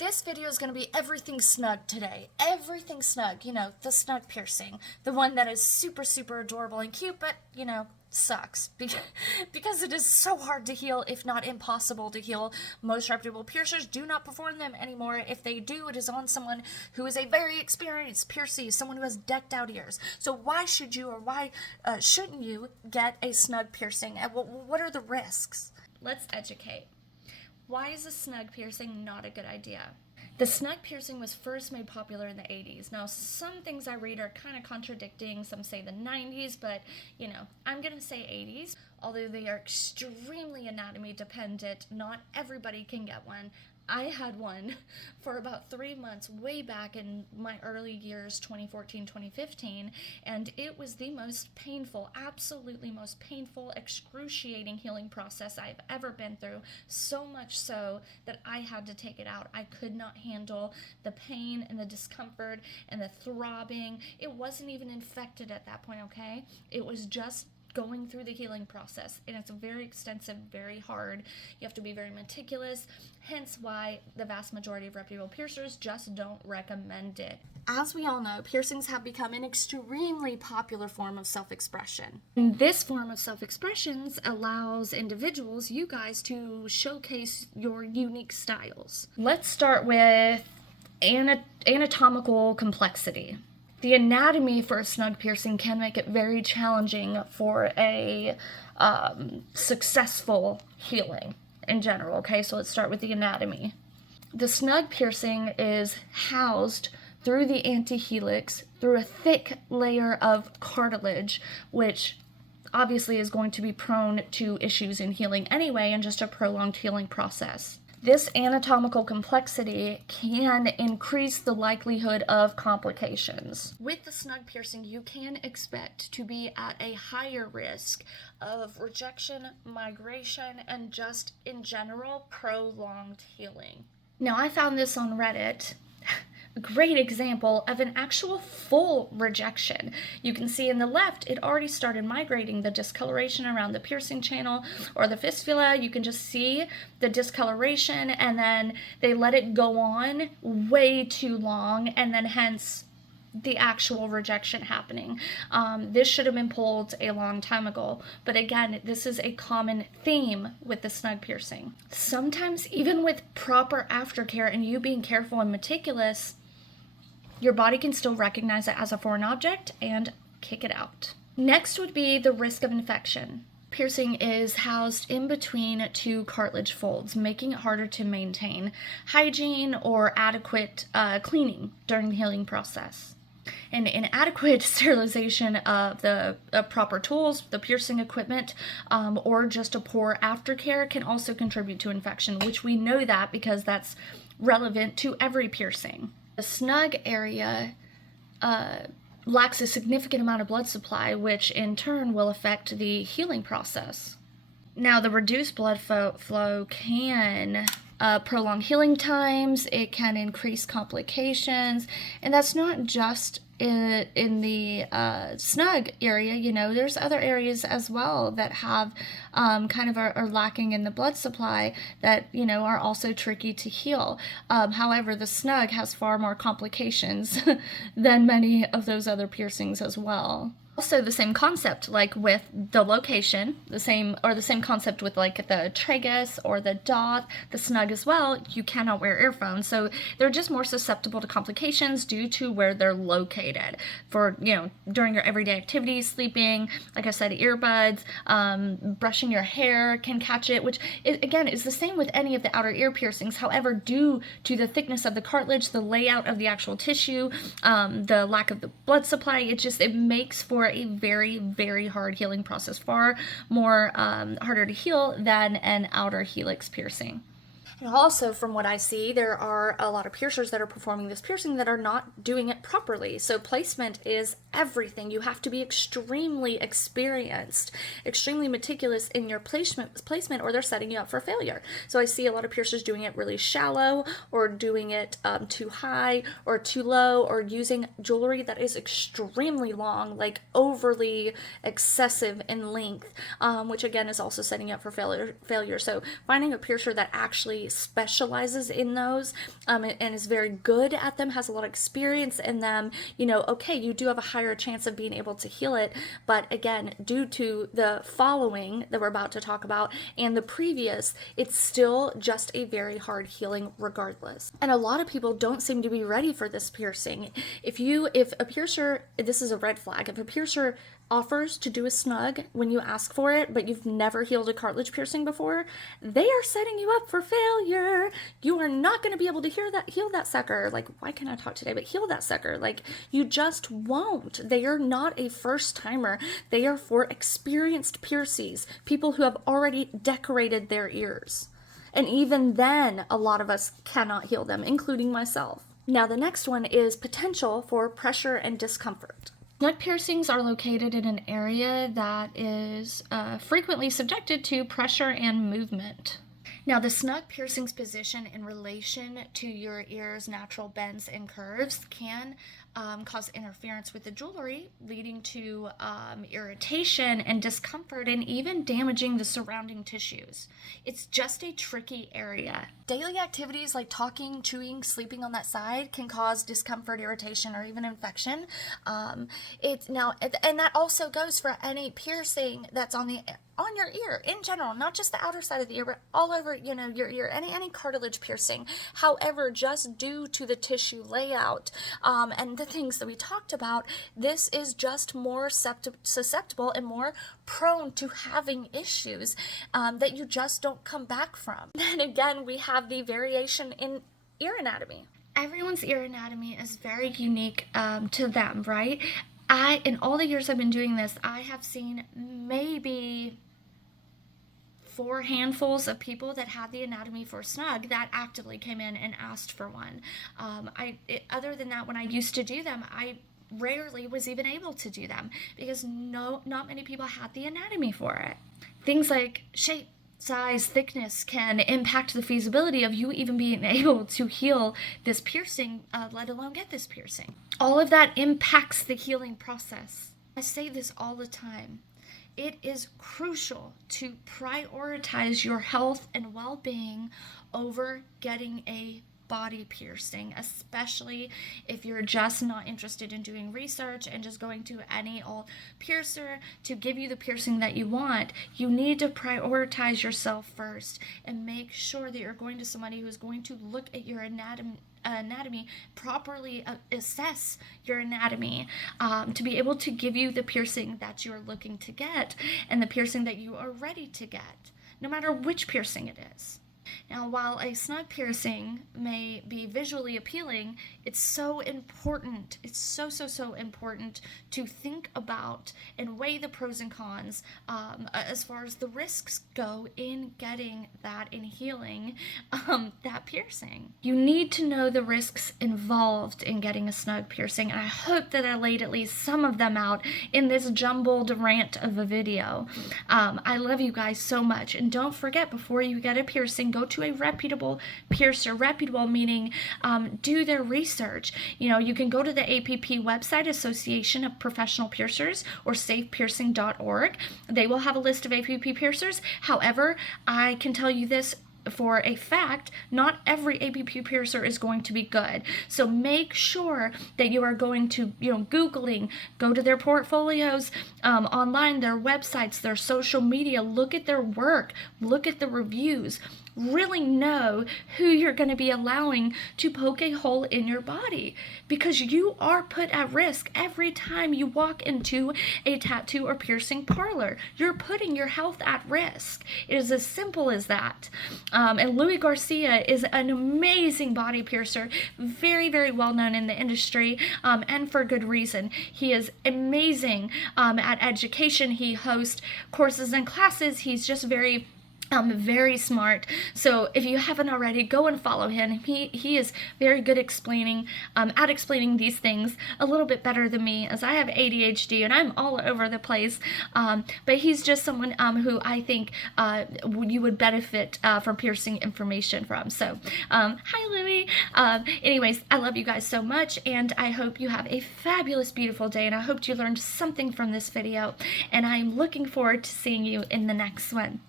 This video is going to be everything snug today. Everything snug. You know, the snug piercing. The one that is super, super adorable and cute, but, you know, sucks. Because it is so hard to heal, if not impossible to heal. Most reputable piercers do not perform them anymore. If they do, it is on someone who is a very experienced piercer, someone who has decked out ears. So why should you, or why shouldn't you get a snug piercing? And what are the risks? Let's educate. Why is a snug piercing not a good idea? The snug piercing was first made popular in the 80s. Now, some things I read are kind of contradicting. Some say the 90s, but, you know, I'm going to say 80s. Although they are extremely anatomy dependent, not everybody can get one. I had one for about 3 months way back in my early years, 2014, 2015, and it was the most painful, absolutely most painful, excruciating healing process I've ever been through, so much so that I had to take it out. I could not handle the pain and the discomfort and the throbbing. It wasn't even infected at that point, okay? It was just going through the healing process, and it's very extensive, very hard. You have to be very meticulous, hence why the vast majority of reputable piercers just don't recommend it. As we all know, piercings have become an extremely popular form of self-expression. And this form of self-expression allows individuals, you guys, to showcase your unique styles. Let's start with anatomical complexity. The anatomy for a snug piercing can make it very challenging for a successful healing in general, okay? So let's start with the anatomy. The snug piercing is housed through the antihelix through a thick layer of cartilage, which obviously is going to be prone to issues in healing anyway and just a prolonged healing process. This anatomical complexity can increase the likelihood of complications. With the snug piercing, you can expect to be at a higher risk of rejection, migration, and just in general prolonged healing. Now, I found this on Reddit. A great example of an actual full rejection. You can see in the left, it already started migrating, the discoloration around the piercing channel or the fistula. You can just see the discoloration, and then they let it go on way too long, and then hence the actual rejection happening. This should have been pulled a long time ago, but again, this is a common theme with the snug piercing. Sometimes even with proper aftercare and you being careful and meticulous, your body can still recognize it as a foreign object and kick it out. Next would be the risk of infection. Piercing is housed in between two cartilage folds, making it harder to maintain hygiene or adequate cleaning during the healing process. And inadequate sterilization of the proper tools, the piercing equipment, or just a poor aftercare can also contribute to infection, which we know that because that's relevant to every piercing. The snug area lacks a significant amount of blood supply, which in turn will affect the healing process. Now, the reduced blood flow can prolong healing times, it can increase complications, and that's not just in the snug area. You know, there's other areas as well that have kind of are lacking in the blood supply that, you know, are also tricky to heal. However, the snug has far more complications than many of those other piercings as well. Also, the same concept, like with the location, the same concept with like the tragus or the dot, the snug as well. You cannot wear earphones, so they're just more susceptible to complications due to where they're located. For, you know, during your everyday activities, sleeping, like I said, earbuds, brushing your hair can catch it, which again is the same with any of the outer ear piercings. However, due to the thickness of the cartilage, the layout of the actual tissue, the lack of the blood supply, it makes for a very, very hard healing process, far more harder to heal than an outer helix piercing. And also, from what I see, there are a lot of piercers that are performing this piercing that are not doing it properly. So placement is everything. You have to be extremely experienced, extremely meticulous in your placement, or they're setting you up for failure. So I see a lot of piercers doing it really shallow, or doing it too high or too low, or using jewelry that is extremely long, like overly excessive in length, which again is also setting you up for failure. So finding a piercer that actually specializes in those, and is very good at them, has a lot of experience in them, you know, okay, you do have a higher chance of being able to heal it. But again, due to the following that we're about to talk about and the previous, it's still just a very hard healing regardless. And a lot of people don't seem to be ready for this piercing. If a piercer, this is a red flag, if a piercer offers to do a snug when you ask for it, but you've never healed a cartilage piercing before, they are setting you up for failure. You are not going to be able to heal that sucker. Like, why can't I talk today? But heal that sucker. Like, you just won't. They are not a first timer. They are for experienced piercers, people who have already decorated their ears. And even then, a lot of us cannot heal them, including myself. Now, the next one is potential for pressure and discomfort. Snug piercings are located in an area that is frequently subjected to pressure and movement. Now, the snug piercing's position in relation to your ear's natural bends and curves can cause interference with the jewelry, leading to irritation and discomfort, and even damaging the surrounding tissues. It's just a tricky area. Daily activities like talking, chewing, sleeping on that side can cause discomfort, irritation, or even infection. And that also goes for any piercing that's on your ear in general, not just the outer side of the ear, but all over, you know, your ear, any cartilage piercing. However, just due to the tissue layout and the things that we talked about, this is just more susceptible and more prone to having issues that you just don't come back from. Then again, we have the variation in ear anatomy. Everyone's ear anatomy is very unique to them, right? In all the years I've been doing this, I have seen maybe 4 handfuls of people that had the anatomy for snug that actively came in and asked for one. Other than that, when I used to do them, I rarely was even able to do them because not many people had the anatomy for it. Things like shape, size, thickness can impact the feasibility of you even being able to heal this piercing, let alone get this piercing. All of that impacts the healing process. I say this all the time. It is crucial to prioritize your health and well-being over getting a body piercing, especially if you're just not interested in doing research and just going to any old piercer to give you the piercing that you want. You need to prioritize yourself first and make sure that you're going to somebody who's going to look at your anatomy, properly assess your anatomy, to be able to give you the piercing that you're looking to get and the piercing that you are ready to get, no matter which piercing it is. Now, while a snug piercing may be visually appealing, it's so important, it's so important to think about and weigh the pros and cons as far as the risks go in getting that, in healing that piercing. You need to know the risks involved in getting a snug piercing, and I hope that I laid at least some of them out in this jumbled rant of a video. I love you guys so much, and don't forget, before you get a piercing, go to a reputable piercer. Reputable meaning do their research. You know, you can go to the APP website, Association of Professional Piercers, or safepiercing.org. They will have a list of APP piercers. However, I can tell you this for a fact, not every APP piercer is going to be good. So make sure that you are going to, Googling, go to their portfolios online, their websites, their social media, look at their work, look at the reviews. Really know who you're going to be allowing to poke a hole in your body, because you are put at risk every time you walk into a tattoo or piercing parlor. You're putting your health at risk. It is as simple as that. And Louis Garcia is an amazing body piercer, very, very well known in the industry, and for good reason. He is amazing at education. He hosts courses and classes. He's just very smart. So if you haven't already, go and follow him. He is very good explaining these things a little bit better than me, as I have ADHD and I'm all over the place. But he's just someone who I think you would benefit from piercing information from. So hi Louie. Anyways, I love you guys so much, and I hope you have a fabulous, beautiful day, and I hope you learned something from this video, and I'm looking forward to seeing you in the next one.